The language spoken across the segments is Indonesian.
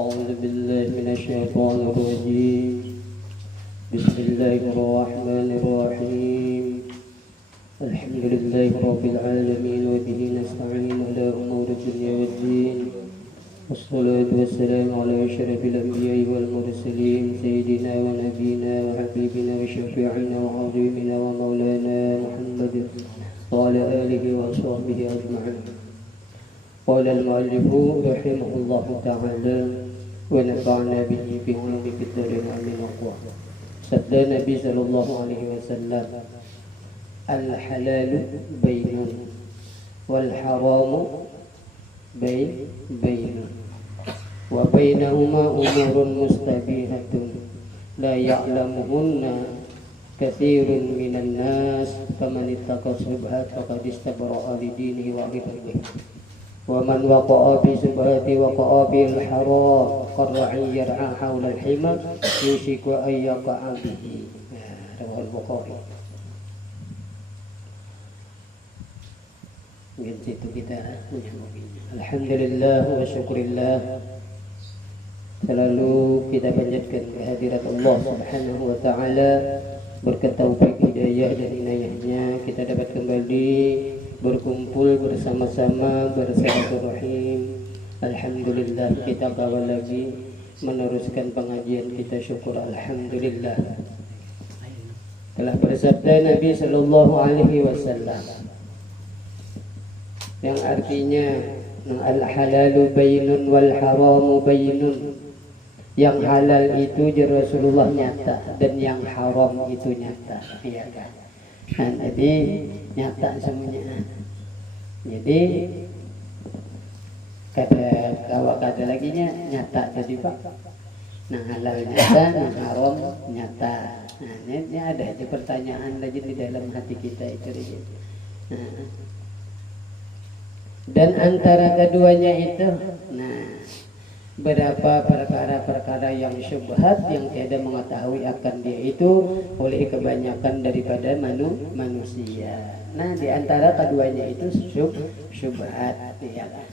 أعوذ بالله من الشيطان الرجيم. بسم الله الرحمن الرحيم. الحمد لله رب العالمين وبه نستعين على أمور الدنيا والدين، والصلاة والسلام على أشرف الأنبياء والمرسلين سيدنا ونبينا وحبيبنا وشفيعنا وعظيمنا ومولانا محمد وعلى آله وصحبه أجمعين. قال المؤلف رحمه الله تعالى ونفعنا به في علوم الدارين آمين. Sabda Nabi sallallahu alaihi wasallam, al-halalu bainun wal haramu bainun wa bainahuma umurun mustabihatun la ya'lamuhunna katsirun minan nas faman ittaqa subhat faqad istabra'a li dinihi wa irdihi wa man waqa'a fi subhati waqa'a bil haram qarra'i yar'a hawla al-hima yushiku an yaqa'a bihi. Rawahul Bukhari. Mungkin situ kita alhamdulillah wa syukurillah, selalu kita panjatkan kehadirat Allah subhanahu wa ta'ala. Berkat taufik hidayah dan inayahnya kita dapat kembali berkumpul bersama-sama bersilaturahim. Alhamdulillah, kita kawal lagi meneruskan pengajian kita. Syukur alhamdulillah. Telah bersabda Nabi sallallahu alaihi wasallam yang artinya al-halalu bainun wal haramu bainun. Yang halal itu Rasulullah nyata dan yang haram itu nyata, ya kan? Nah, jadi nyata semuanya. Jadi kata lagi nyata tadi Pak. Nah, halal nyata, nah haram nyata. Nah, ini ada itu pertanyaan lagi di dalam hati kita itu. Nah, dan antara keduanya itu, nah, berapa perkara-perkara yang syubhat yang tiada mengetahui akan dia itu oleh kebanyakan daripada manusia. Nah, di antara keduanya itu syubhat, ya kan?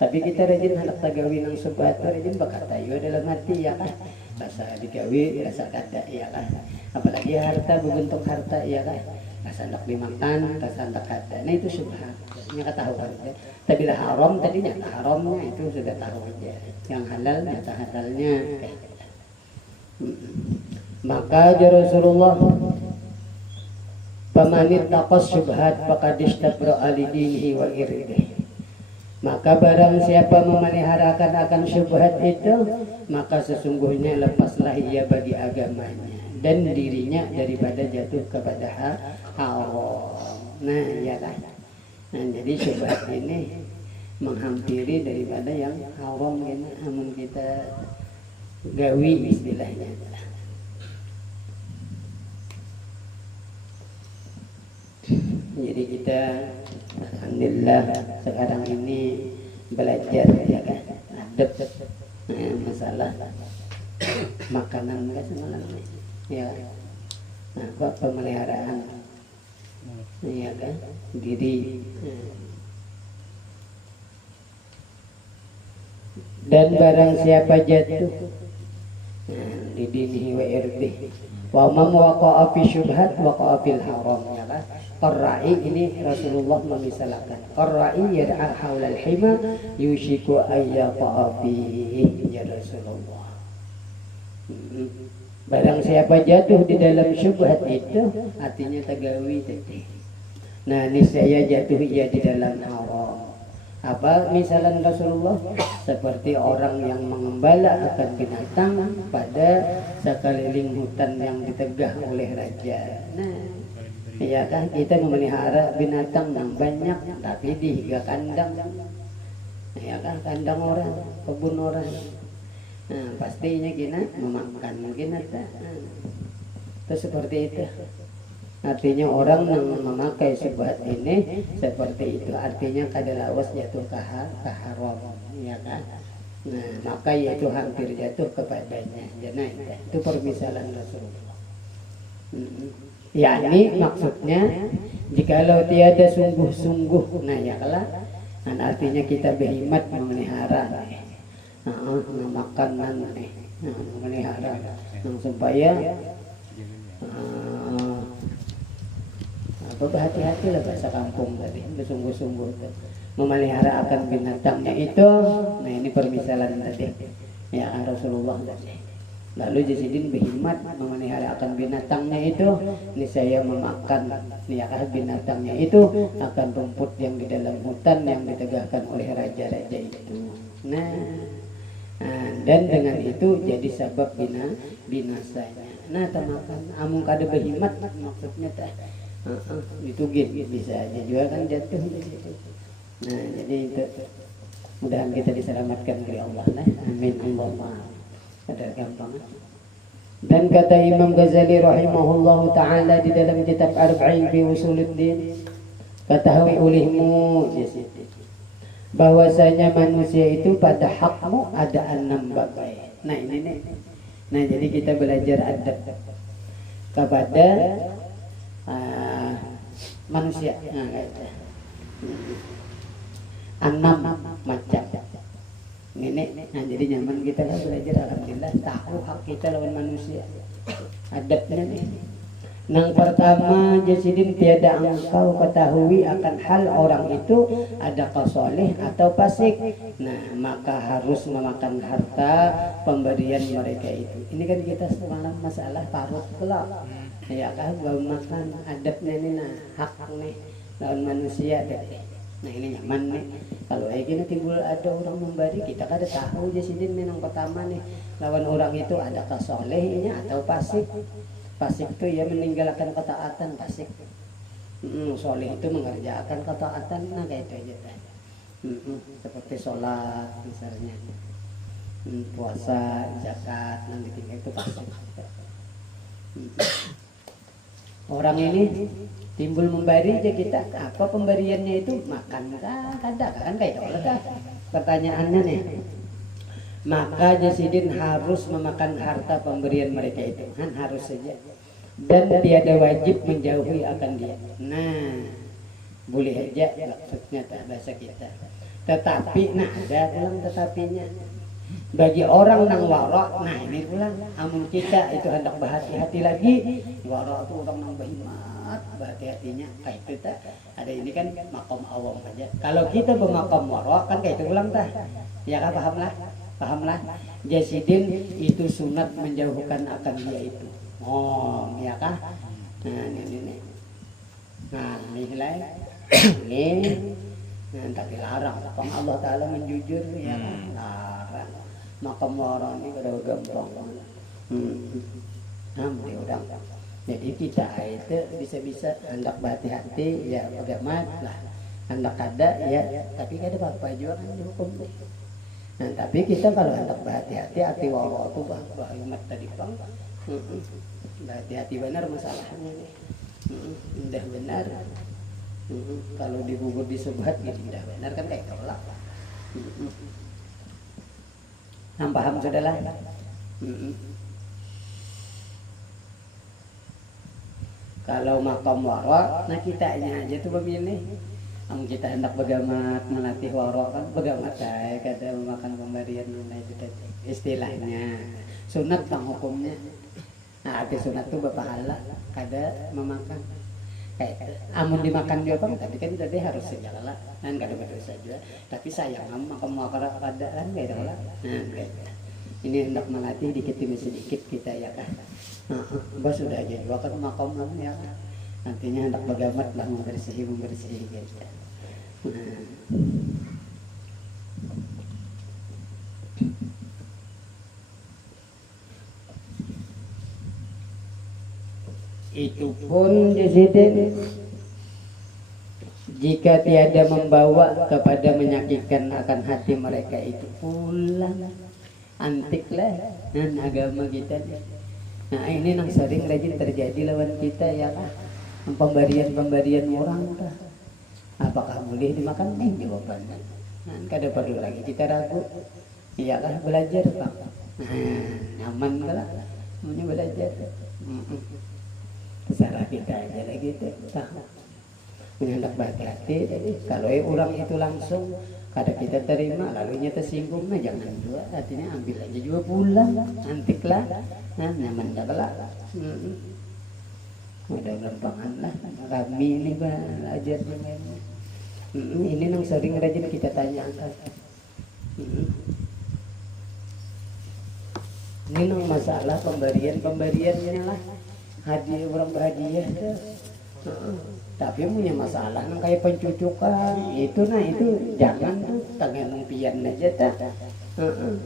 Tapi kita rajin hendak tagawi nang syubhat, rajin berkata yo dalam hati, ya kan? Rasa digawi, rasa kada, ya kan? Apalagi harta berbentuk harta, ya kan? Rasa hendak dimakan, rasa hendak kada. Nah, itu syubhat. Yang ketahuan. Tapi lah haram tadi nyata haramnya itu sudah tahu aja. Yang halal nyata halalnya. Maka Rasulullah, pamanit taqas syubhat faqad istabra'a li dinihi wa irdihi. Maka barang siapa memeliharakan akan syubhat itu, maka sesungguhnya lepaslah ia bagi agamanya dan dirinya daripada jatuh kepada haram. Nah, ya lah. Nah, jadi syubhat ini menghampiri daripada yang haram kan, namun kita gawi istilahnya. Jadi kita alhamdulillah sekarang ini belajar, ya kan, adab masalah makanan kan semalam ya. Nah, pemeliharaan, ya kan, diri. Dan barang siapa jatuh di dinihi wa irdihi wa man waqa'a fi syubhat waqa'a fil haram, ya kan. Qarra'i ini Rasulullah memisalkan. Qarra'i yad'a haulal hima yushiku ayyaqa'a fihi, ya Rasulullah. Barang siapa jatuh di dalam syubhat itu artinya tagawi tadi. Nah, niscaya jatuh ia di dalam haram. Apa misalan Rasulullah? Seperti orang yang mengembala akan binatang pada sekeliling hutan yang ditegah oleh raja. Nah, Iya kan, kita memelihara binatang yang banyak tapi di kandang. Ya kan, kandang orang, kebun orang. Nah, pastinya kita memakan binatang. Itu seperti itu. Artinya orang yang memakai syubhat ini seperti itu. Artinya kadalawas jatuh ke haram, ya kan? Nah, maka yaitu hampir jatuh kepadanya. Jadi itu permisalan Rasulullah. Yakni maksudnya jikalau tiada sungguh-sungguh, nah ya kalah, dan artinya kita berkhidmat memelihara, makanan, memelihara, supaya berhati-hati lah bahasa kampung tadi, bersungguh-sungguh memelihara akan binatangnya itu. Nah ini permisalan tadi, ya Rasulullah tadi. Lalu Jasidin berkhidmat memelihara akan binatangnya itu, ini saya memakan ya binatangnya itu akan rumput yang di dalam hutan yang ditegakkan oleh raja-raja itu. Nah, dan dengan itu jadi sebab binasanya. Nah, tamakan amun kada berkhidmat maksudnya teh ditugin bisa aja juga kan jatuh di situ. Nah, jadi itu mudahan kita diselamatkan oleh Allah. Nah, amin Allahumma. Ada gampang. Dan kata Imam Ghazali rahimahullahu taala di dalam kitab Arba'in fi Usuluddin, ketahui olehmu bahwasanya manusia itu pada hakmu ada 6 bagai. Nah ini nih. Nah jadi kita belajar adab kepada manusia. Nah, 6 macam. Nah jadi nyaman kita lah belajar, alhamdulillah tahu hak kita lawan manusia. Adabnya nih. Yang pertama, Jasidin tiada engkau ketahui akan hal orang itu ada soleh atau fasik. Nah maka harus memakan harta pemberian mereka itu. Ini kan kita semalam masalah parut kelak. Ya kan belum makan adabnya nih, nah hak nih lawan manusia tadi. Nah ini nyaman nih. Kalau kayak gini timbul ada orang memberi, kita kada tahu Jasidin yang pertama nih lawan orang itu ada solehnya atau fasik. Fasik itu ya meninggalkan ketaatan, fasik. Soleh itu mengerjakan ketaatan, nah kayak itu aja. Seperti sholat misalnya, puasa, zakat, nanti tinggal itu fasik. Orang ini timbul memberi aja kita, apa pemberiannya itu makan kan kayak itu lah. Pertanyaannya nih, maka Jasidin harus memakan harta pemberian mereka itu, kan harus saja, dan tiada wajib menjauhi akan dia. Nah boleh aja maksudnya bahasa kita, tetapi nah ada dalam tetapinya bagi orang nang warok. Nah ini pulang amun kita itu hendak berhati-hati lagi. Warok itu orang nang berhikmat, berhati-hatinya kayak itu tak ada. Ini kan makom awam aja. Kalau kita bermakom warok kan kayak itu pulang tah, ya kan, pahamlah. Jasidin itu sunat menjauhkan akan dia itu. Oh ya kah? Nah ini. Nah ini lah ini. Nah tak dilarang, kalau Allah Taala menjujur ya kan, larang. Makam warok ini kada gampang. Nah udah. Jadi kita itu bisa-bisa hendak berhati-hati ya, bagaimana lah hendak ada ya, tapi kada apa-apa juga kan dihukum. Nah tapi kita kalau hendak berhati-hati, hati warok itu bahayumat tadi bang. Berhati-hati benar masalahnya nih. Udah benar. Kalau digugur di subhat gitu udah benar kan kayak tolak. Paham saudara? Kalau makam warok, nah kitanya aja tuh memilih. Kalau kita hendak begamat melatih warok kan begamat saya kada memakan pemberian itu tadi istilahnya. Sunat bang hukumnya. Nah arti sunat tuh berpahala, kada memakan. Kayak amun dimakan juga bang, tapi kan tadi harus segala kan kada berdosa juga. Tapi sayang makam warok kada kan kayak lah. Nah kayak ini hendak melatih dikit demi sedikit kita ya kan. Bos sudah aja juga kan makam ya kan. Nantinya hendak bagamat lah membersihi gitu. Itu pun di sini jika tiada membawa kepada menyakitkan akan hati mereka itu pulang antiklah dan agama kita. Nah ini yang sering rajin terjadi lawan kita ya kah, pemberian orang kah, apakah boleh dimakan jawabannya kada perlu lagi kita ragu, iyalah belajar Pak. Nyaman kalau punya belajar. Terserah kita aja lagi tahu. Hendak berhati-hati. Kalau orang itu langsung kada kita terima lalunya tersinggung, nah jangan juga, artinya ambil aja juga pulang, antiklah, nyaman dah kelak. Udah gampangan lah, kami ini belajar dengan. Ini yang sering rajin kita tanyakan. Ini yang masalah pemberiannya lah, hadiah orang berhadiah tuh. Tapi punya masalah nang kayak pencucukan itu, nah itu jangan tuh tangan pian aja tak.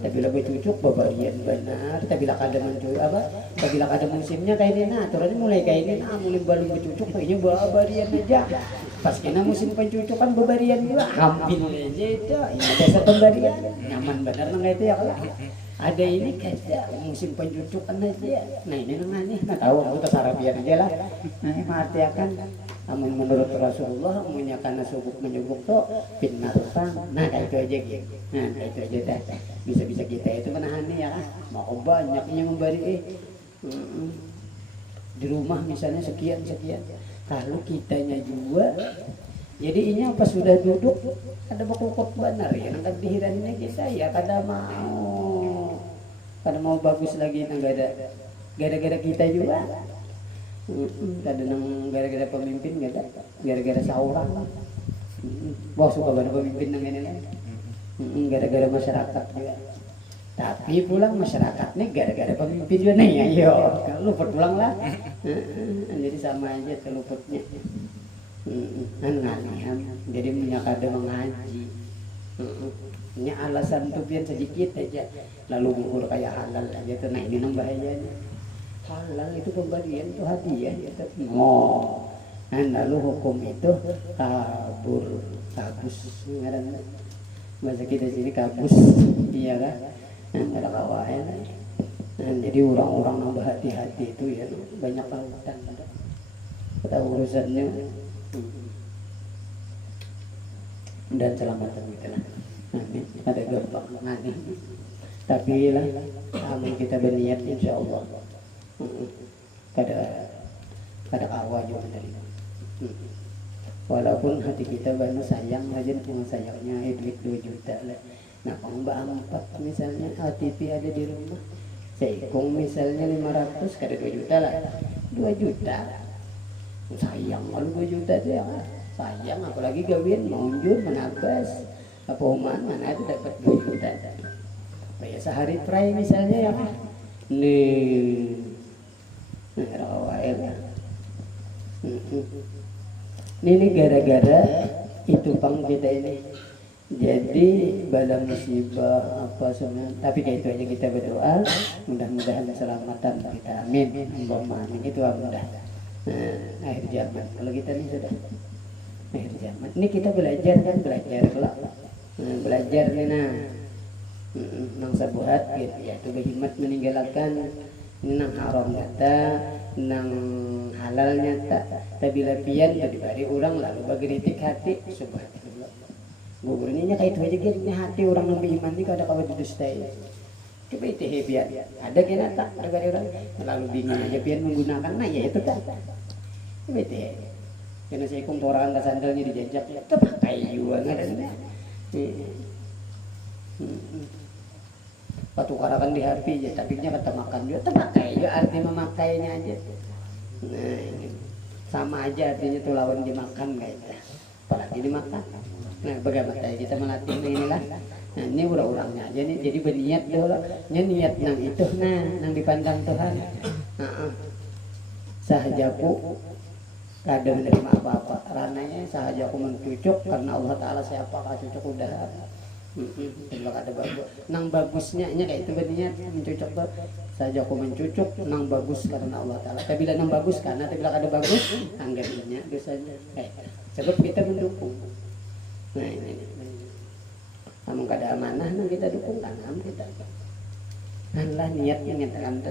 Tapi lah bercucuk babarian benar, tapi lah kada mencucuk apa, tapi lah kada musimnya kayak ini, nah aturannya mulai kayak ini, nah mulai baru bercucuk kayaknya babarian aja. Pas kena musim pencucukan babarian juga hampir aja itu, ini biasa pemberian nyaman benar nang itu ya kalau ada ini kayak musim pencucukan aja. Nah ini nang aneh, nah tahu aku terserah biar aja lah. Nah ini mati akan. Namun menurut Rasulullah menyatakan subuk menyubuk tuh pinnarutan. Nah kayak itu aja gitu. Nah kayak itu aja dah. Bisa-bisa kita itu menahan ya. Mau banyaknya memberi di rumah misalnya sekian. Kalau kitanya juga, jadi ini apa sudah duduk ada bakul benar ya. Nangkat dihirannya kita ya kada mau bagus lagi nang ada gara-gara kita juga. Kada nang gara-gara pemimpin kada, gara-gara seorang. Wah suka banget pemimpin nang ini lah. Gara-gara masyarakat juga. Tapi pulang masyarakat nih gara-gara pemimpin juga nih ayo. Kalau luput pulang lah. Jadi sama aja terluputnya. Ngalihan. Jadi punya kada mengaji. Punya alasan tuh biar sedikit aja. Lalu ngukur kayak halal aja tuh. Nah ini nang bahayanya. Halal itu pemberian itu hadiah ya. Lalu hukum itu kabus ngaran bahasa kita sini kabus iya kan, ada kawain. Jadi orang-orang yang berhati-hati itu ya banyak lautan pada urusannya dan selamatan kita lah. Ada gampang nanti. Tapi lah amin kita berniat insya Allah. Kada kawa juga dari walaupun hati kita banyak sayang aja cuma sayangnya duit 2 juta lah. Nah pembang 4 misalnya TV ada di rumah seikung misalnya 500 kada 2 juta lah, 2 juta sayang kalau 2 juta itu ya sayang, apalagi gawin maunjur menabas apa mana itu dapat 2 juta kayak sehari pray misalnya ya nih ini gara-gara itu pang kita ini jadi bala musibah apa semua, tapi kayak itu aja kita berdoa mudah-mudahan keselamatan kita amin amin itu mudah. Akhir zaman kalau kita ini sudah akhir zaman ini kita belajar kelak belajar nih nang sabuhat gitu ya itu berhikmat meninggalkan nang haram nyata, nang halal nyata, tapi lapian jadi bari orang lalu bageritik hati subhanallah. Gugurnya kayak itu aja gitu hati orang yang beriman ini kada kawan didustai. Coba itu hebian, ada kena tak ada orang lalu bingung aja pian menggunakan, nah ya itu tak. Coba itu, karena saya kumpulan sandalnya dijajak, terpakai juga nggak ada. Patukarakan di HP aja, tapi nya kata makan juga, terpakai juga arti memakainya aja. Nah ini sama aja artinya tuh lawan dimakan kayak itu, apalagi dimakan. Nah bagaimana kita melatih inilah. Nah ini ulah-ulangnya aja nih, jadi berniat dulu, niat nang itu, nang dipandang Tuhan. Sahajaku kada menerima apa-apa, rananya sahajaku mencucuk karena Allah Taala siapa cucuk udah. Kalau ada bagus, nang bagusnya nya kayak itu benarnya mencucuk tuh saja aku mencucuk nang bagus karena Allah Taala. Tapi bila nang bagus karena tapi bila ada bagus anggapnya dosanya. Sebab kita mendukung. Nah ini. Namun kada amanah nang kita dukung tanam kita. Allah niatnya ngatakan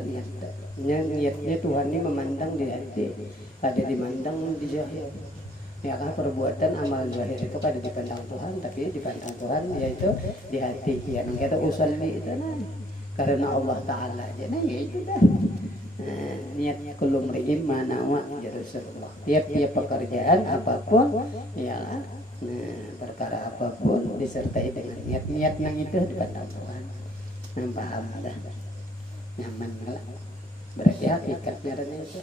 niatnya Tuhan ini memandang di hati, kada dimandang di zahir. Ya kan perbuatan amal zahir itu kada dipandang Tuhan, tapi dipandang Tuhan yaitu di hati. Ya nang kita usolli itu nah karena Allah Taala aja nah ya itu dah. Niatnya kullu mri'in ma nawa ya Rasulullah. Tiap-tiap pekerjaan apapun ya perkara apapun disertai dengan niat yang itu dipandang Tuhan. Nah, paham dah. Nyaman lah. Berarti hakikatnya ada itu.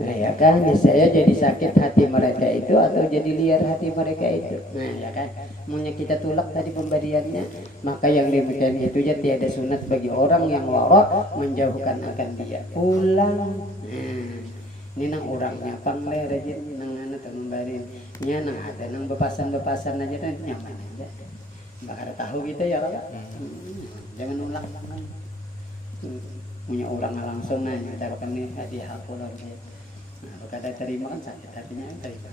Nah ya kan, saya jadi sakit hati mereka itu atau jadi liar hati mereka itu. Nah ya kan, maunya kita tulak tadi pemberiannya. Maka yang demikian itu ya tiada sunat bagi orang yang wara menjauhkan akan dia. Pulang. Ini nang orangnya pangle rajin nang anu teu membarin. Nya nang ada nang bepasan-bepasan aja dan nyaman aja. Bakal tahu kita ya kan. Jangan ulang. Punya orang langsung nanya, cara kan ini hadiah pulang dia. Nah, kalau kada terima kan sakit hatinya terima.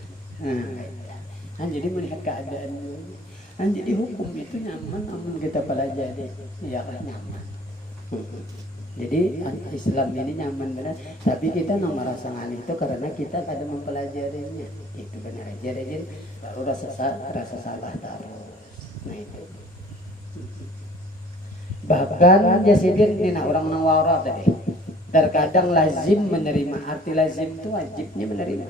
Jadi melihat keadaan, jadi hukum itu nyaman, namun kita pelajari, ya kan nyaman. Jadi Islam ini nyaman benar, tapi kita no merasa aneh itu karena kita kada mempelajarinya. Itu benar aja, jadi baru rasa salah terus. Nah itu. Bahkan jasidin dina orang nawara tadi. Terkadang lazim menerima, arti lazim itu wajibnya menerima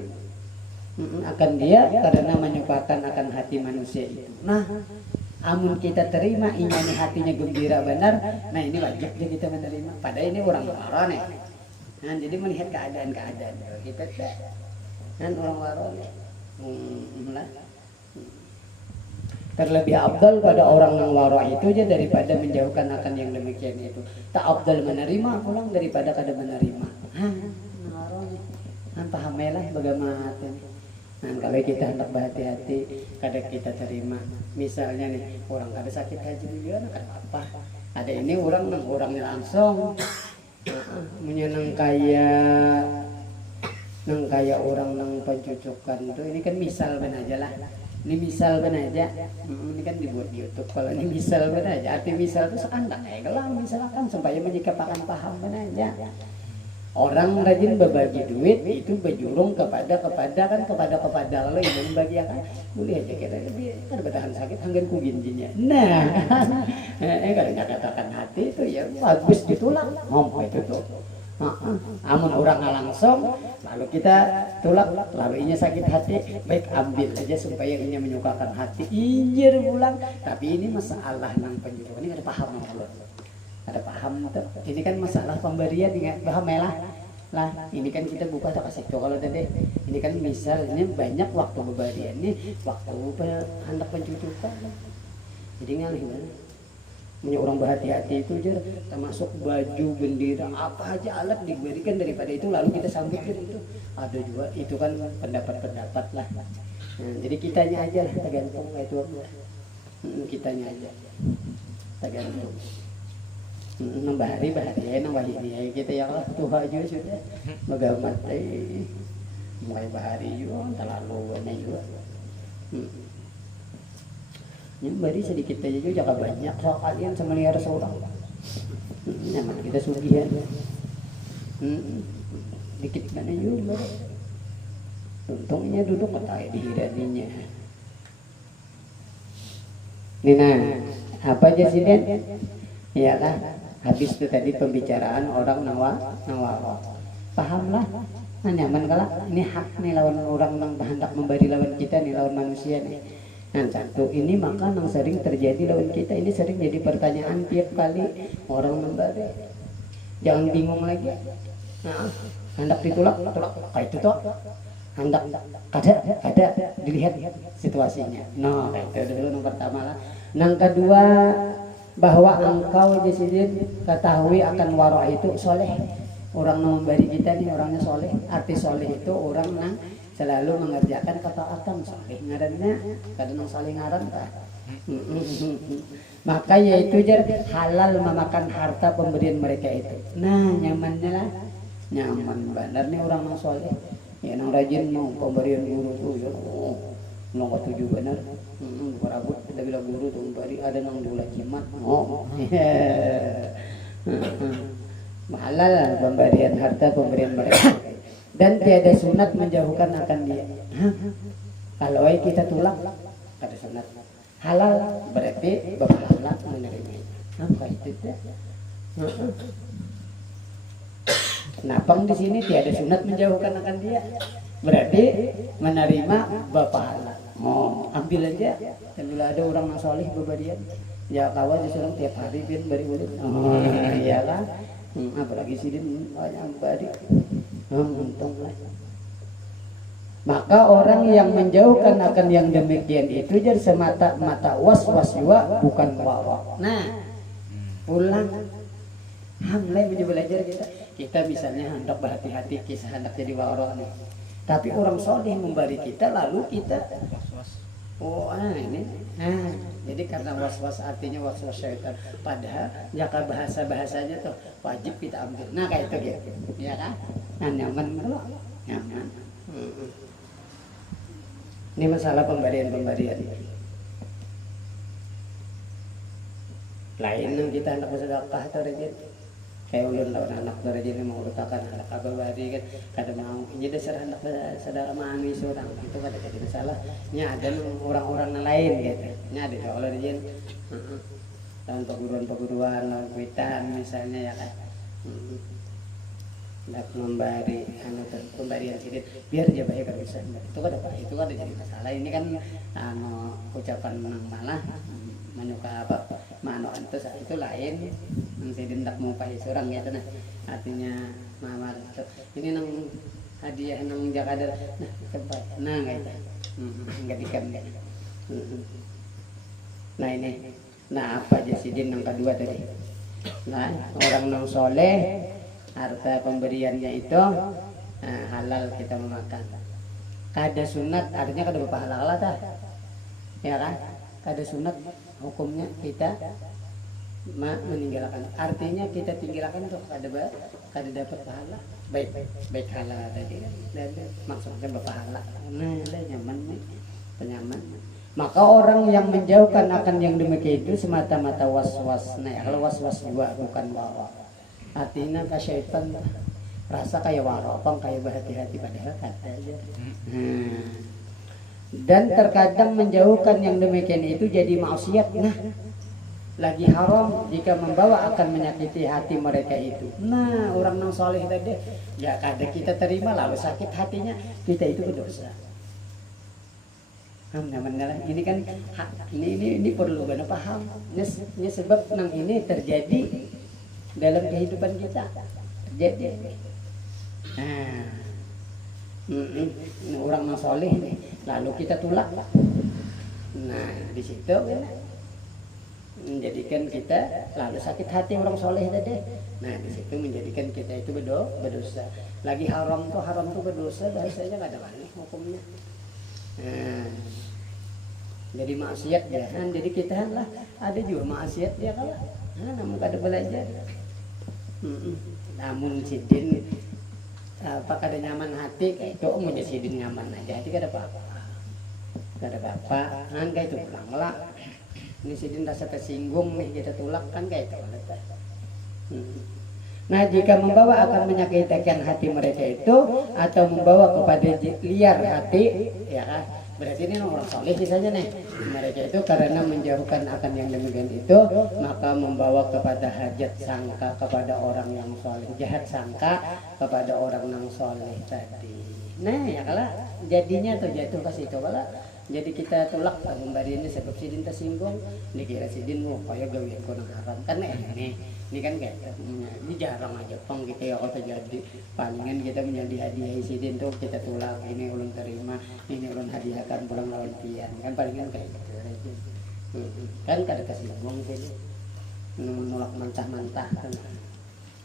akan dia karena menyukakan akan hati manusia itu. Nah, amun kita terima ini hatinya gembira benar, nah ini wajibnya kita menerima. Padahal ini orang waro nih. Nah, jadi melihat keadaan-keadaan kita kan orang waro nih. Terlebih abdal pada orang yang wara itu aja daripada menjauhkan akan yang demikian itu. Tak abdal menerima pulang daripada kada menerima. Pahamelah bagaimana ini. Nah, kalau kita hendak berhati-hati kada kita terima. Misalnya nih orang kada sakit haji juga kan apa? Ada ini orangnya langsung menyenang kaya orang nang pencucukan itu ini kan misal ben aja lah. Ini misal ben aja, ini kan dibuat di YouTube. Kalau ini misal ben aja, arti misal itu sekandak gelang misalkan supaya menyikapakan paham ben aja. Orang rajin berbagi duit itu berjurung kepada lo yang membagikan. Boleh aja kita kan bertahan sakit hanggan ku ginjinya. Nah, kalau katakan hati itu ya bagus ditulang, ngomong itu tuh. Amun orang langsung lalu kita tulak lalu inya sakit hati baik ambil aja supaya inya menyukakan hati injir pulang tapi ini masalah nang penjual ini ada paham ada paham ini kan masalah pemberian ingat paham lah ini kan kita buka tak kasih tuh kalau tadi ini kan misalnya banyak waktu pemberian ini waktu hendak pencucukan jadi ngalih mana punya orang berhati-hati itu aja termasuk baju bendera apa aja alat diberikan daripada itu lalu kita sambutkan itu ada juga itu kan pendapat lah jadi kitanya aja lah tergantung itu kitanya aja tergantung bahari nambah ini kita ya Allah Tuhan juga sudah bagamat mulai bahari juga terlalu banyak juga yang bari sedikit aja juga jangan banyak soal kalian sama liar seorang nyaman kita sugihan dikit mana juga untungnya duduk kayak di hiraninya Nina apa aja sih Den ya kan habis itu tadi pembicaraan orang nawar pahamlah nyaman kalau ini hak nih lawan orang yang hendak memberi lawan kita nih lawan manusia nih. Nah satu ini maka yang sering terjadi lawan kita ini sering jadi pertanyaan tiap kali orang memberi. Jangan bingung lagi. Nah, hendak ditolak kayak itu toh. Hendak kada dilihat situasinya. Nah, itu dulu yang pertama lah. Yang kedua bahwa engkau Jasidin ketahui akan waro itu soleh. Orang yang memberi kita nih orangnya soleh. Arti soleh itu orang yang selalu mengerjakan ketaatan soleh. Ngarannya kadang soleh ngaran tak. Maka yaitu jar halal memakan harta pemberian mereka itu. Nah nyamannya lah, nyaman benar nih orang yang soleh. Ya nang rajin mau pemberian guru tuh ya, nggak tujuh benar. Berabut kita bilang guru tuh bari ada nang dula jimat. Halal pemberian harta pemberian mereka. Dan tiada sunat menjauhkan akan dia. Kalau kita tulang ada sunat. Halal berarti berpahala menerima. Apa itu? Napang di sini tiada sunat menjauhkan akan dia. Berarti menerima berpahala. Oh, ambil aja. Kalau ada orang yang soleh berbarian, ya kawan disuruh tiap hari biar beri ulit. Oh, iyalah. Apalagi sidin banyak bari. Untung lah. Maka orang yang menjauhkan akan yang demikian itu jadi semata-mata was-was juga bukan wara. Nah, pulang mulai belajar kita misalnya hendak berhati-hati kisah hendak jadi wara nih. Tapi orang soleh memberi kita lalu kita ini. Jadi karena was-was artinya was-was syaitan. Padahal jika bahasa-bahasanya tuh wajib kita ambil. Nah kayak itu gitu. Ya kan? Nah nyaman kalau nyaman. Ini masalah pemberian-pemberian. Lain yang kita hendak bersedekah atau rajin. Kayak ulun lawan anak rajin mau letakkan anak abadi kan kada mau. Ini dasar hendak saudara manis orang itu kada jadi masalah. Ini ada orang-orang lain gitu. Ini ada kalau rajin. Lawan perguruan, lawan kuitan misalnya ya kan. Hendak memberi pemberian sedikit biar dia baik kalau bisa. Itu kan jadi masalah. Ini kan ucapan malah menyuka apa mano itu lain yang saya hendak mau pakai seorang ya nah artinya mawar ini nang hadiah nang jakadar nah tempat nah gitu enggak dikam enggak nah ini nah apa aja sidin yang kedua tadi nah orang nang soleh harta pemberiannya itu halal kita memakan kada sunat artinya kada berpahala tah ya kan kada sunat hukumnya kita meninggalkan artinya kita tinggalkan untuk kada dapat pahala baik halal tadi dan maksudnya berpahala nah ada nyaman nih penyaman maka orang yang menjauhkan akan yang demikian itu semata-mata was-was nah kalau was-was juga bukan wara artinya ke syaitan rasa kayak wara apa kayak berhati-hati padahal kata aja dan terkadang menjauhkan yang demikian itu jadi maksiat nah lagi haram jika membawa akan menyakiti hati mereka itu nah orang yang soleh tadi ya kadang kita terima lalu sakit hatinya kita itu berdosa ini kan ini perlu benar paham ini sebab nang ini terjadi dalam kehidupan kita terjadi orang yang soleh nih lalu kita tolak nah di situ menjadikan kita lalu sakit hati orang soleh tadi nah di situ menjadikan kita itu berdosa lagi haram tuh berdosa bahasanya nggak ada aneh hukumnya jadi maksiat ya kan jadi kita lah ada juga maksiat ya kalau namun kada belajar namun sidin apa kada nyaman hati kayak itu punya sidin nyaman aja jadi kada apa-apa kayak itu pulang lah ini sidin rasa tersinggung nih kita tulak kan kayak itu nah jika membawa akan menyakitkan hati mereka itu atau membawa kepada liar hati ya kan berarti ini orang soleh saja nih mereka itu karena menjauhkan akan yang demikian itu maka membawa kepada hajat sangka kepada orang yang soleh jahat sangka kepada orang yang soleh tadi nah ya kalau jadinya tuh jatuh ke situ kalau jadi kita tolak pemberiannya sebab sidin tersinggung dikira sidin mau kayak gawe kurang haram kan ini kan kayak ini jarang aja pang kita ya kalau terjadi palingan kita menjadi hadiah sidin tuh kita tolak ini ulun terima ini ulun hadiahkan pulang lawan pian kan palingan kayak gitu kan kada tersinggung sidin menolak mentah-mentah kan.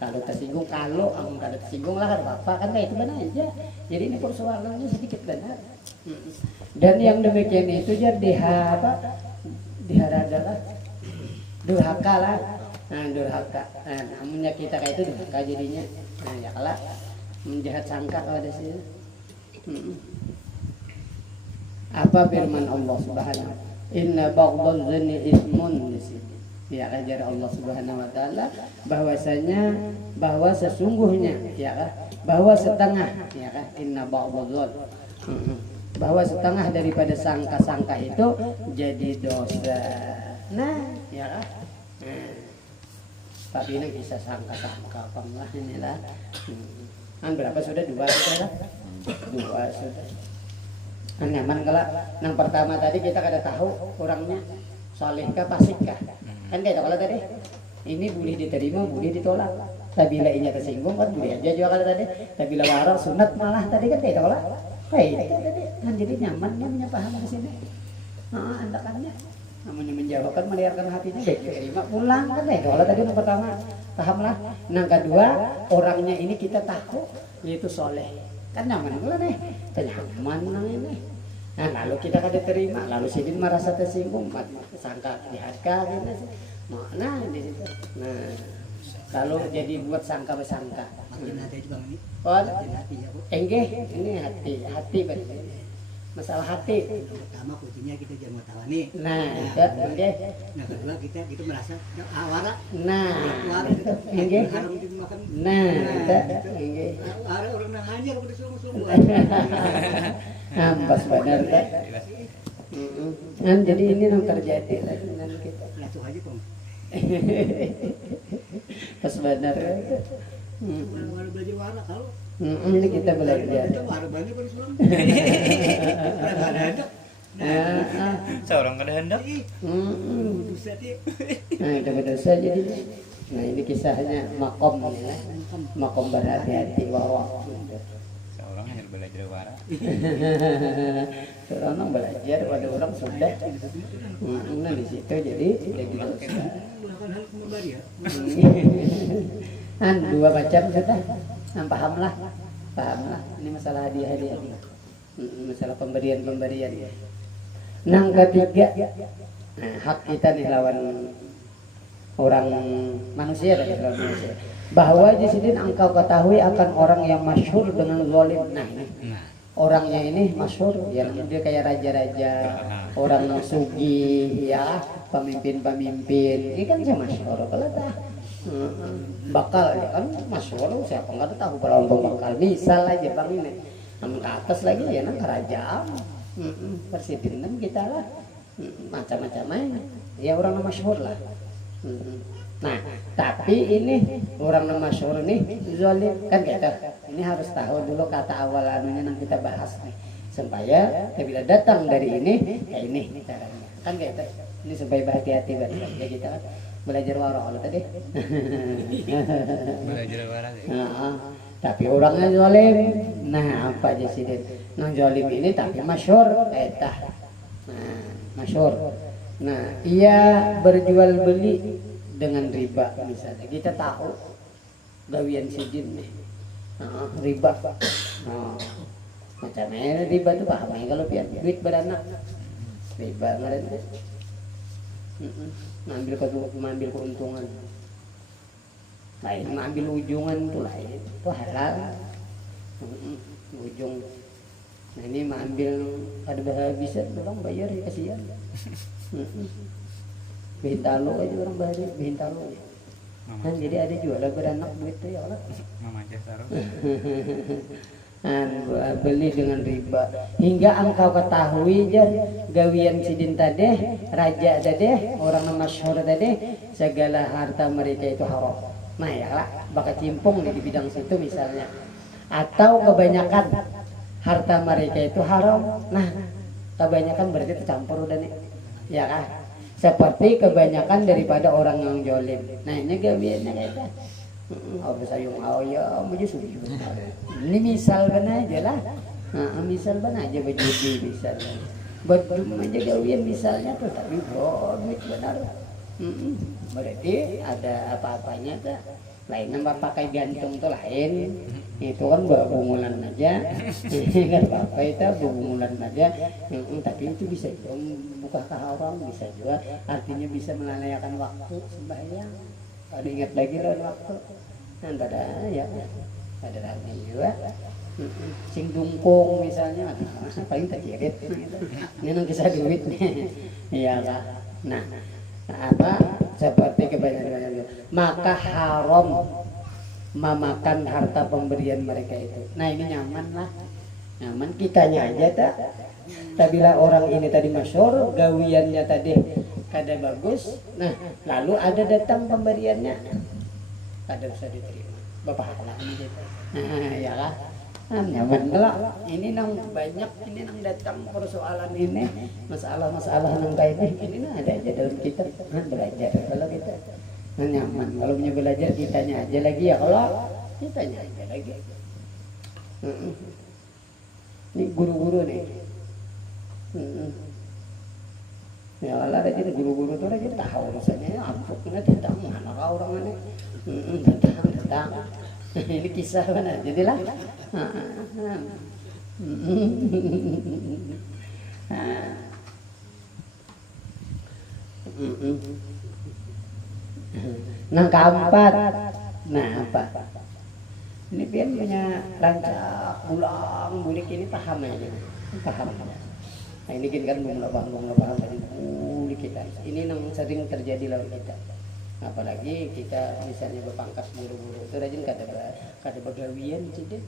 Kalau tersinggung, kalau nggak ada tersinggung lah ada apa kan kayak itu benar aja. Jadi ini persoalannya sedikit benar. Dan yang demikian itu jadi diharadalah durhaka lah. Nah durhaka. Nah, namanya kita kayak itu durhaka jadinya. Nah ya kalah menjahat sangka kalau ada sih. Apa firman Allah Subhanahu? Inna ba'dadh dhanni ismun di sini. Ya ajar Allah Subhanahu wa taala bahwa sesungguhnya bahwa setengah inna ba'dadh bahwa setengah daripada sangka-sangka itu jadi dosa. Nah, tapi ini bisa sangka-sangka pernah inilah. Kan berapa sudah? Dua sudah. Nyaman kalau yang pertama tadi kita kada tahu orangnya solehkah pasikah. Kan kayak kalau tadi ini boleh diterima, boleh ditolak. Tapi bila inya tersinggung kan boleh aja juga kalau tadi. Tapi bila warak sunat malah tadi kan kayak kalau tadi kan jadi nyamannya punya paham di sini. Andakannya namanya menjawabkan meliarkan hatinya diterima pulang kan kayak kalau tadi yang pertama pahamlah. Yang kedua orangnya ini kita tahu yaitu soleh. Kan nyaman pula nih, nyaman nang ini. Nah lalu kita kada terima, lalu sidin merasa tersinggung, sangka diharga gitu sih. Nah di situ. Nah lalu jadi buat sangka bersangka. Makin hati juga ini. Oh, Hati ya, Bu. enggak, ini hati berarti. Masalah hati. Pertama kuncinya kita jangan mengetahui. Nah, itu enggak. Yang kedua kita merasa awara. Nah, Awara enggak. haram dimakan. Nah, itu enggak. Awara orang nang hajar udah sungguh-sungguh. Ampas benar tak? Kan jadi ini yang terjadi lah dengan kita. Langsung aja Bang. Pas benar. Baru belajar warna kalau. Ini kita belajar. Itu warna banyak pada sulam. Seorang kada hendak. Dosa dia. Nah itu dosa jadi. Nah ini kisahnya makom ya. Makom berhati-hati wawa. Seorang hanya belajar wara. Orang belajar pada orang sudah. Nah di situ jadi dosa. Bukan hal kembali ya. Dua macam sudah. Pahamlah. Ini masalah hadiah-hadiah. Masalah pemberian-pemberian. Yang ketiga, hak kita nih lawan orang manusia bahwa di sini engkau ketahui akan orang yang masyhur dengan zalim. Nah ini orangnya ini masyhur ya, dia kayak raja-raja, orang sugih ya, pemimpin-pemimpin. Ini kan saya masyhur kalau dah bakal ya kan masyhur, siapa nggak tahu kalau bakal. Misal aja bang ini namun ke atas lagi ya nang kerajaan presiden kita lah macam-macam aja ya orang nama masyhur lah. Nah tapi ini orang nama masyhur ini zalim kan gitu. Ini harus tahu dulu kata awal anunya yang kita bahas nih supaya bila datang dari ini ya ini caranya kan gitu. Ini supaya berhati-hati ya kita kan belajar wara tadi. Belajar wara. Tapi orangnya zalim. Nah apa aja sih nang zalim ini tapi masyhur etah. Nah masyhur. Nah ia berjual beli dengan riba misalnya. Kita tahu gawian sidin nih. Riba. Macamnya riba tuh paham ya kalau pian duit beranak. Riba ngaran. Mengambil keuntungan. Lain mengambil ujungan itu lain, itu halal. Ujung. Nah ini mengambil ada bisa orang bayar ya kasihan. Bintalo aja orang bayar bintalo. Kan jadi ada jual beranak duit tuh ya Allah. Mama taruh. Beli dengan riba hingga engkau ketahui jar gawian sidin tadi raja tadi orang masyhur tadi segala harta mereka itu haram. Nah ya lah bakal cimpung di bidang situ misalnya atau kebanyakan harta mereka itu haram. Nah kebanyakan berarti tercampur udah nih ya kan seperti kebanyakan daripada orang yang jolim. Nah ini gawiannya kayak harus sayung ya muji suju. Ini misal benar aja lah. Misal benar aja berjudi misalnya. Betul aja gawian misalnya tuh tapi duit benar. Berarti ada apa-apanya tuh. Lain nambah pakai gantung tuh lain. Itu kan bungulan aja. Kan apa itu bungulan aja. Tapi itu bisa juga buka ke haram, bisa juga artinya bisa melalaikan waktu sembahyang. Kalau ingat lagi lawan waktu. Kan pada ya pada artinya juga. Sing dungkung misalnya paling terjerit. Ini nang kisah duit nih. Iya Kak. Nah, apa seperti kebanyakan maka haram memakan harta pemberian mereka itu. Nah ini nyaman lah, nyaman kitanya aja tak. Tabila orang ini tadi masyhur, gawiannya tadi kada bagus, nah lalu ada datang pemberiannya, kada usah diterima, bapak halal gitu. Nah ya lah. Nyaman lah. Ini nang banyak ini nang datang persoalan ini, masalah-masalah nang kayak ini nah ada aja dalam kita belajar kalau kita nyaman. Kalau punya belajar kitanya aja lagi ya, kalau kitanya aja lagi. Ini guru-guru nih. Ya Allah rajin guru-guru tuh rajin tahu rasanya ampuknya datang mana orang ini. Datang. Ini kisah mana jadilah nah keempat, nah apa ini pian punya rancak pulang bulik ini paham aja paham. Nah ini kan belum paham bulik kita ini yang sering terjadi lawan kita. Apalagi kita misalnya berpangkat guru-guru itu rajin kada begawian jadi.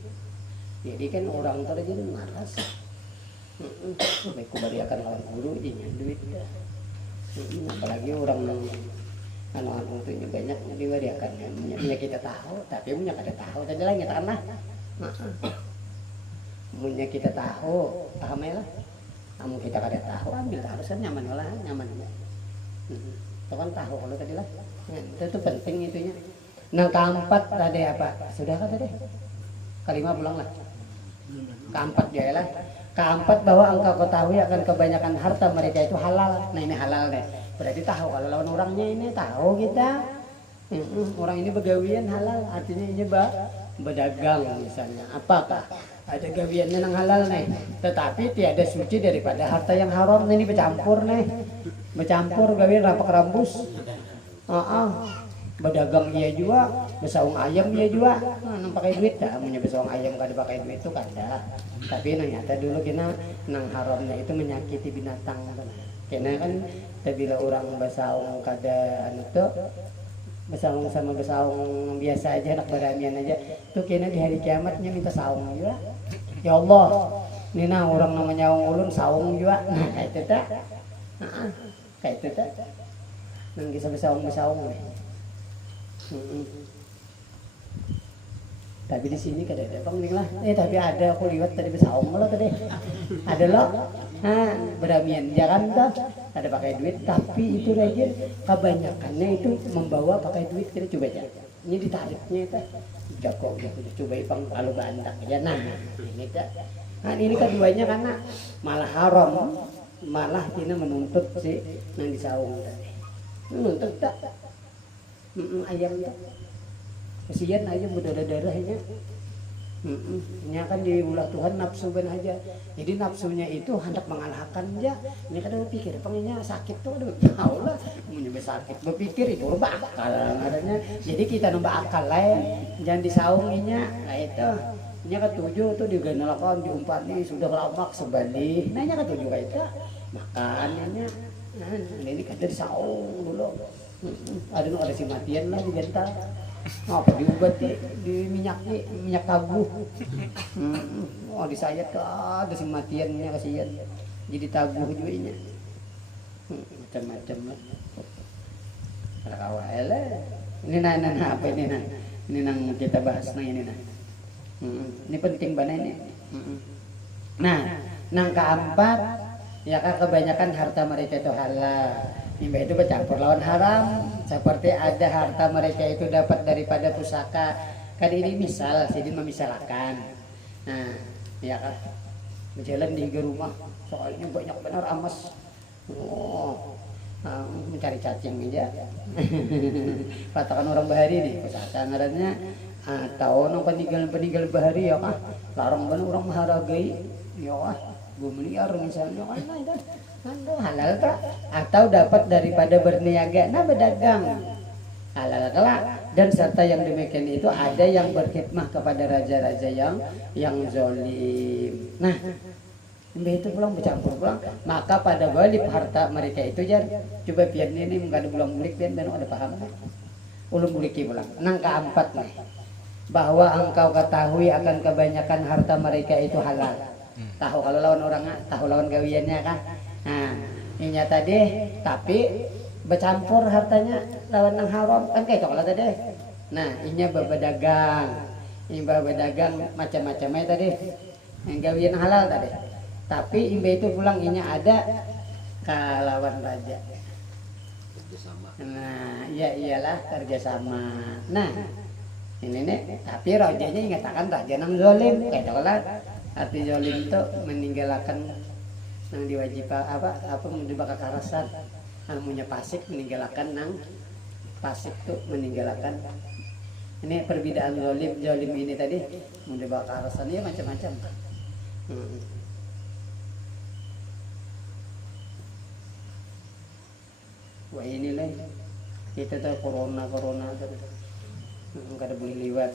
Jadi kan orang itu rajin malas. Baik kubariakan lawan guru ini duit. Apalagi orang anu itu banyak dibariakan punya kita tahu, tapi punya kada tahu tadi lah kita tanah. Punya kita tahu, paham ya lah. Kamu kita kada tahu ambil harusnya nyaman lah, nyaman. Itu kan tahu kalau tadi lah. Itu penting itunya. Nah keempat tadi apa? Sudah kan tadi? Kelima pulang lah. Keempat ya lah. Keempat bahwa engkau ketahui akan kebanyakan harta mereka itu halal. Nah ini halal deh. Berarti tahu kalau lawan orangnya ini tahu kita. Orang ini begawian halal. Artinya ini berdagang misalnya. Apakah ada gawiannya yang halal nih? Tetapi tiada suci daripada harta yang haram. Nah, ini bercampur nih. Bercampur gawian rapak rambus. Berdagang iya juga, besaung ayam iya juga. Nang pakai duit dah, punya besaung ayam kada pakai duit itu kada. Tapi nyata dulu kena nang haramnya itu menyakiti binatang. Kena kan bila orang besaung kada anu tuh besaung sama besaung biasa aja anak baramian aja tuh kena di hari kiamatnya minta saung juga. Ya Allah, nina orang namanya ulun saung juga. Nah kayak itu tak, kayak itu tak. Nang bisa besaung nih. Tapi di sini kada ada bang lah. Tapi ada aku lihat tadi besaung lo tadi. Ada lo. Beramian jangan tuh. Ada pakai duit tapi itu rajin kebanyakannya itu membawa pakai duit kita coba aja. Ini ditariknya itu. Jago coba ipang kalau bandak aja. Nah, ini dah. Nah, ini keduanya karena malah haram. Malah kita menuntut si nang disaung tadi. Menuntut tak. Ayamnya kesian ayam berdarah-darahnya. Ini kan di ulah Tuhan nafsu ben aja. Jadi nafsunya itu hendak mengalahkan aja. Ini kadang berpikir pengennya sakit tuh aduh tahu lah punya sakit berpikir itu rubah akal adanya. Jadi kita nambah akal lain jangan disaunginya. Nah itu nya ketujuh tuh juga nelakan diumpat nih sudah lama sebanding. Nah nya ketujuh kayak itu makanannya. Nah ini kata disaung dulu. Ada si matian lah digentar. Apa diobati di minyak taguh. Oh disayat ke ada si matiannya kasihan. Jadi taguh juga ini. Macam-macam lah. Ada kawal lah. Ini nah apa ini nah. Ini nang kita bahas nang ini nah. Ini penting banget ini. Nah, nang keempat ya kan kebanyakan harta mereka itu halal. Hibah itu bercampur lawan haram. Seperti ada harta mereka itu dapat daripada pusaka. Kan ini misal, jadi memisalkan. Nah, ya kan berjalan di rumah. Soalnya banyak benar amas. Oh, mencari cacing aja. Katakan orang bahari nih, kesana ngarannya tahu nang peninggalan bahari ya kah? Larang banget orang menghargai, ya kah? Miliar misalnya kan itu halal tak? Atau dapat daripada berniaga, nah berdagang halal kelak. Dan serta yang demikian itu ada yang berkhidmah kepada raja-raja yang zolim. Nah, itu pulang bercampur pulang. Maka pada galib harta mereka itu jar. Coba biar ini nggak ada bulan bulik dan ada paham. Ulun buliki pulang. Nang keempat nih, bahwa engkau ketahui akan kebanyakan harta mereka itu halal. Tahu kalau lawan orang, tahu lawan gawiannya kan. Nah, ini tadi tapi bercampur hartanya lawan yang haram kan kayak coklat tadi. Nah, ini berdagang macam-macamnya tadi. Yang gawian halal tadi. Tapi imbe itu pulang ini ada kalawan raja. Nah, ya iyalah kerjasama. Nah, ini nih, tapi rajanya ingatakan raja nang zolim kayak coklat. Arti zolim itu meninggalkan nang diwajib apa dibakar karasan. Anunya pasik meninggalkan nang pasik tuh meninggalkan. Ini perbedaan zolim ini tadi dibakar karasan ya macam-macam. Wah ini lah kita tuh corona tuh nggak ada boleh lewat.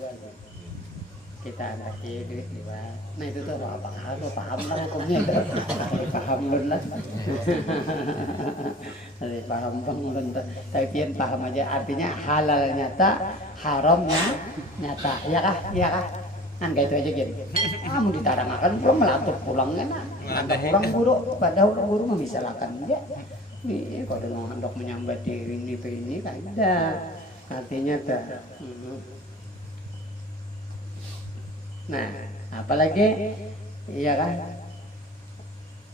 Kita anak duit lewat. Nah itu tuh apa paham lah hukumnya paham belum lah. Paham belum tapi paham aja artinya halal nyata haramnya nyata ya kah kan kayak itu aja gitu. Kamu ditaramakan belum melantur pulang kan orang buruk padahal orang buruk memisalkan dia nih kalau ada hendak menyambat ini kan ada artinya tak. Nah, apalagi iya kan?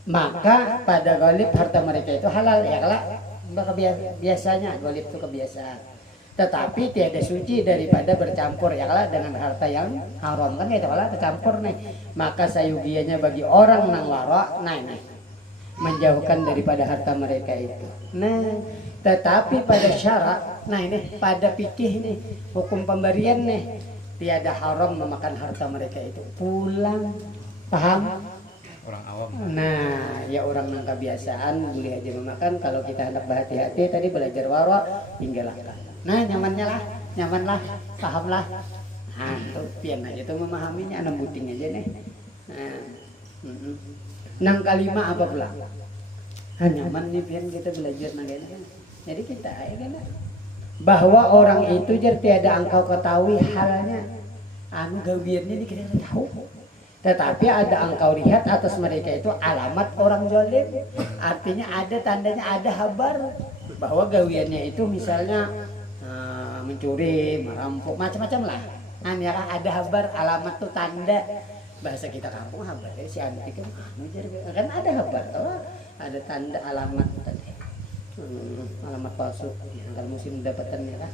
Maka pada golib harta mereka itu halal ya kalau biasanya golib itu kebiasaan. Tetapi tiada suci daripada bercampur ya kalau dengan harta yang haram kan itu kalau bercampur nih. Maka sayugianya bagi orang nang wara nih menjauhkan daripada harta mereka itu. Nah, tetapi pada syarak, nah ini pada fikih nih hukum pemberian nih. Tiada haram memakan harta mereka itu pulang paham orang awam. Nah ya orang yang kebiasaan boleh aja memakan. Kalau kita hendak berhati-hati tadi belajar wara tinggalkan. Nah nyaman lah paham lah. Nah tuh pian aja tuh memahaminya enam buting aja nih. Nang kalima apa pula nyaman nih pian kita belajar naganya kan. Jadi kita ya kan bahwa orang itu jar tiada engkau ketahui halalnya anu gawiannya ini kita tahu tetapi ada engkau lihat atas mereka itu alamat orang zalim artinya ada tandanya ada kabar bahwa gawiannya itu misalnya mencuri merampok macam-macam lah ya ada kabar alamat tuh tanda bahasa kita kampung kabar si antik kan ada kabar ada tanda alamat tadi alamat palsu ya, kalau musim dapatannya lah.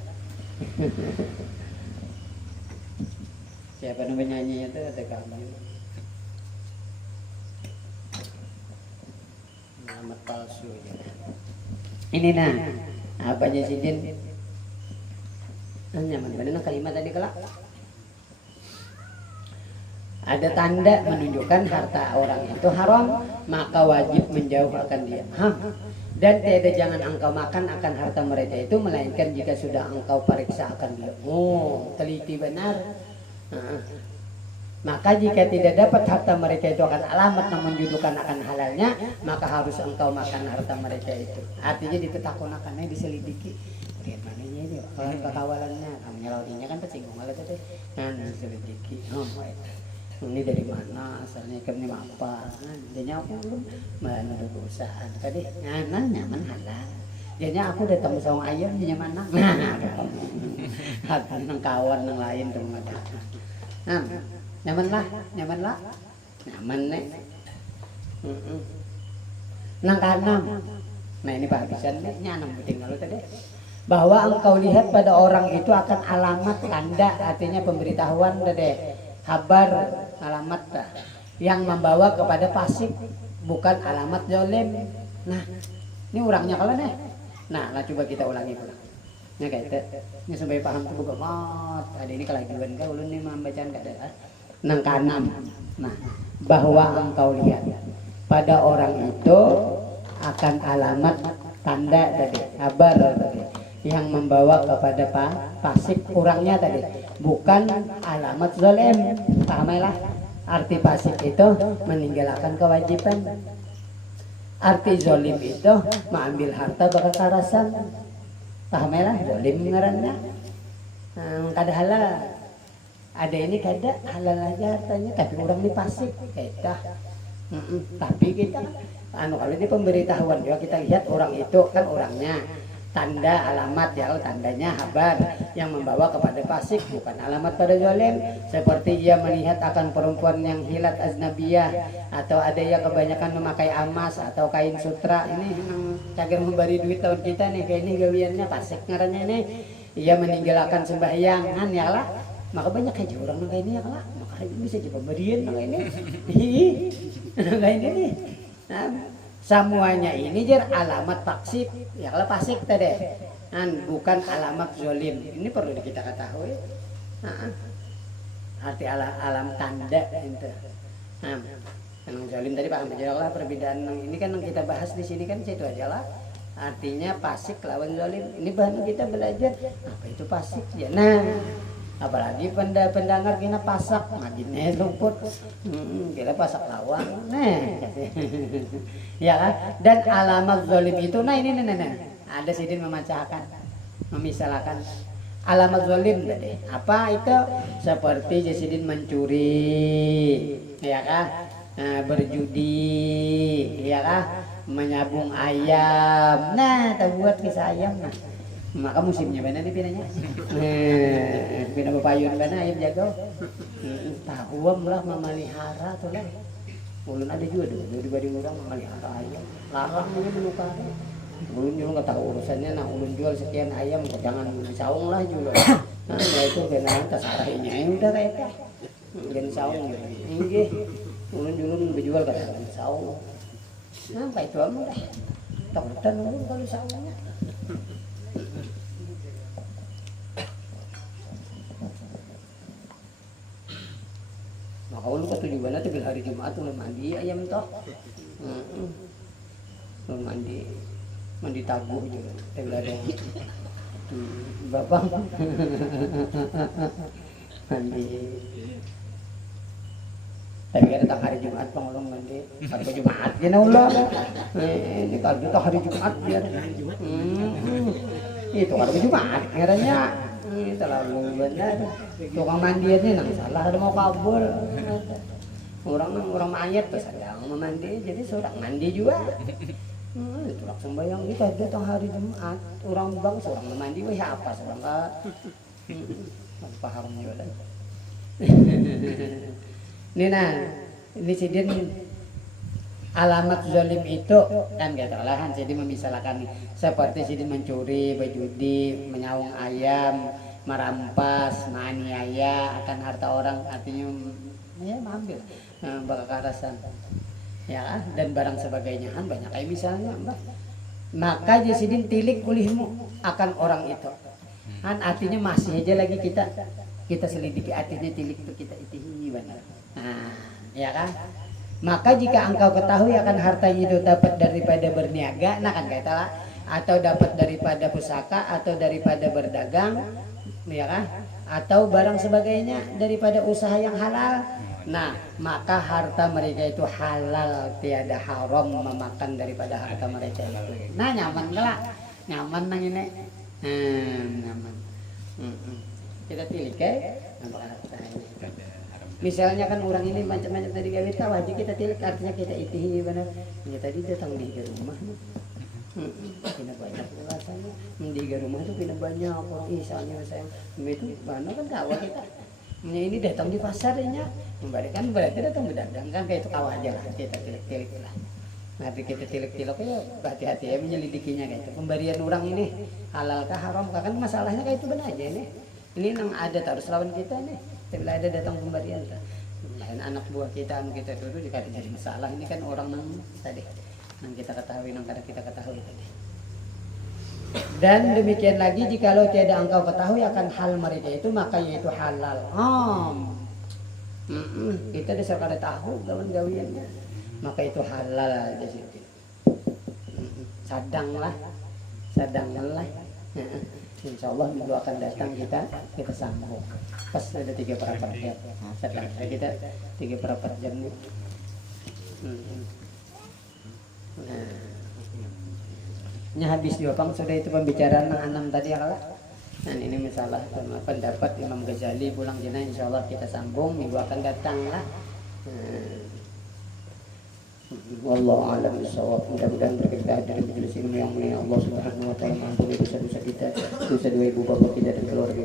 Siapa namanya nyanyi itu ada kamu alamat palsu ya. Ini nah apanya si Din nyaman benar kalimat tadi kelak ada tanda menunjukkan harta orang itu haram maka wajib menjauhkan dia. Dan tiada jangan engkau makan akan harta mereka itu melainkan jika sudah engkau periksa akan dia. Oh, teliti benar. Maka jika tidak dapat harta mereka itu akan alamat yang menunjukkan akan halalnya, maka harus engkau makan harta mereka itu. Artinya ditetakunakannya diselidiki. Lihat mananya ini, kalau kekawalannya, kamu lautinya kan tersinggung malah tadi. Nah, diselidiki. Oh, ini dari mana asalnya ikannya apa jadinya aku belum mana perusahaan tadi nyaman halal jadinya aku datang sama ayam nyaman hati nang kawan nang lain dong nyaman lah nyaman nih nang kanam nah ini bahagian nih nyanam tinggal tadi bahwa engkau lihat pada orang itu akan alamat tanda artinya pemberitahuan tadi kabar alamat yang membawa kepada fasik bukan alamat zalim. Nah ini orangnya kalau nih Nah, coba kita ulangi pula. Ya kayak itu. Ini supaya paham tuh buka mat. Ada ini kelajuan kau ulun nih membacaan kada. Nang kanam. Nah, bahwa engkau lihat pada orang itu akan alamat tanda tadi, kabar tadi yang membawa kepada fasik kurangnya tadi, bukan alamat zalim. Pahamilah arti fasik itu meninggalkan kewajiban. Arti zalim itu mengambil harta berkekerasan. Pahamilah zalim ngarannya. Kada halal. Ada ini kada halal aja hartanya, tapi orang ini fasik. Kita. Tapi kita kalau ini pemberitahuan juga kita lihat orang itu kan orangnya tanda alamat ya, tandanya habar yang membawa kepada fasik, bukan alamat pada zalim. Seperti ia melihat akan perempuan yang hilat aznabiyah, atau ada yang kebanyakan memakai emas atau kain sutra. Ini cager memberi duit tahun kita nih, kayak ini gawiannya fasik ngarannya ini. Ia meninggalkan sembahyangan ya lah, maka banyak aja orang kayak ini ya lah, maka bisa juga pemberian kayak ini. Kayak ini nih. Nah, semuanya ini jar alamat fasik, ya kalau fasik tadi, bukan alamat zalim. Ini perlu kita ketahui. Arti alam tanda itu. Yang zalim tadi paham aja lah perbedaan. Ini kan yang kita bahas di sini kan situ aja lah. Artinya fasik lawan zalim. Ini bahan kita belajar apa itu fasik ya. Nah, apalagi pendengar kena pasak ngajinnya rumput, kira pasak lawang, nah, ya kan? Dan alamat zalim itu, nah ini ada sidin memecahkan, memisalkan alamat zalim tadi. Apa itu? Seperti sidin mencuri, ya kan? Berjudi, ya kan? Menyabung ayam, nah, terbuat kisah ayam, nah. Maka musimnya benar nih pinanya. Pina bapayun benar ayam jago. Tahuam lah memelihara tuh lah. Ulun ada juga dulu dibanding orang memelihara ayam. Larang juga menuka. Ulun juga nggak tahu urusannya. Nah ulun jual sekian ayam, jangan disaung lah juga. Nah itu benar terserah ini udah kayak itu. Jangan saung gitu. Ini ulun dulu berjual kadang saung. Nah kayak itu amat dah. Takutan ulun kalau saungnya. Maka ulun ketujuan itu bil hari Jumat ulun mandi ayam toh. Ulun mandi tabuh juga. Bil ada bapak mandi. Tapi kan datang hari Jumat pang ulun mandi. Hari Jumat gini ulah. Ini kalau hari Jumat biar. Itu hari Jumat ngarannya. Terlalu benar. Tukang mandiannya nang salah ada mau kabur. Orang mayat tuh sedang mandi, jadi seorang mandi juga. Itu lah sembahyang kita datang hari Jumat. Orang bang seorang mandi, wah apa seorang ka? Paham juga. Ini sidin alamat zalim itu kan kata olahan jadi memisalkan seperti sidin mencuri, berjudi, menyaung ayam, merampas, menganiaya akan harta orang, artinya ya mengambil berkekerasan ya dan barang sebagainya kan banyak kayak misalnya mbak. Maka jasidin tilik kulihmu akan orang itu kan artinya masih aja lagi kita selidiki artinya tilik itu kita itihi benar. Nah ya kan. Maka jika engkau ketahui akan hartanya itu dapat daripada berniaga, nah kan kata lah, atau dapat daripada pusaka atau daripada berdagang, ya kan? Atau barang sebagainya daripada usaha yang halal. Nah, maka harta mereka itu halal, tiada haram memakan daripada harta mereka itu. Nah, nyaman kelak, nyaman nang ini, nyaman. Kita tilik misalnya kan orang ini macam-macam tadi gawe tahu aja kita tilik artinya kita itihi benar. Ya tadi datang di rumah. Pina banyak rasanya. Di rumah itu pina banyak orang misalnya saya itu mana kan kawan kita. Ini datang di pasarnya. Memberikan berarti datang berdagang kan kayak itu kawan aja lah kita tilik-tilik lah. Nanti kita tilik-tilik ya hati-hati ya menyelidikinya kayak itu. Pemberian orang ini halalkah haramkah kan masalahnya kayak itu benar aja nih. Ini yang ada harus lawan kita nih. Bila ada datang pemberian lain anak buah kita dulu jika jadi masalah ini kan orang nang tadi nang kita ketahui nang kada kita ketahui tadi. Dan demikian lagi jikalau tiada engkau ketahui akan hal mereka itu maka yaitu halal. Kita dasar kada tahu lawan gawiannya. Maka itu halal aja sih. Sadanglah. Insya Allah minggu akan datang kita sambung. Pas ada 3/4 jam. Sedang kita 3/4 jam nih. Nah, habis juga Bang, sudah itu pembicaraan menganam tadi ya Kak. Nah ini masalah pendapat Imam Ghazali pulang jenah, insya Allah kita sambung minggu akan datang lah. Wallahu a'lam bishawab. Mudah-mudahan berkah dari majelis ilmu yang mulia Allah Subhanahu wa taala, mengampuni dosa-dosa kita, dosa dua ibu bapak kita dan keluarga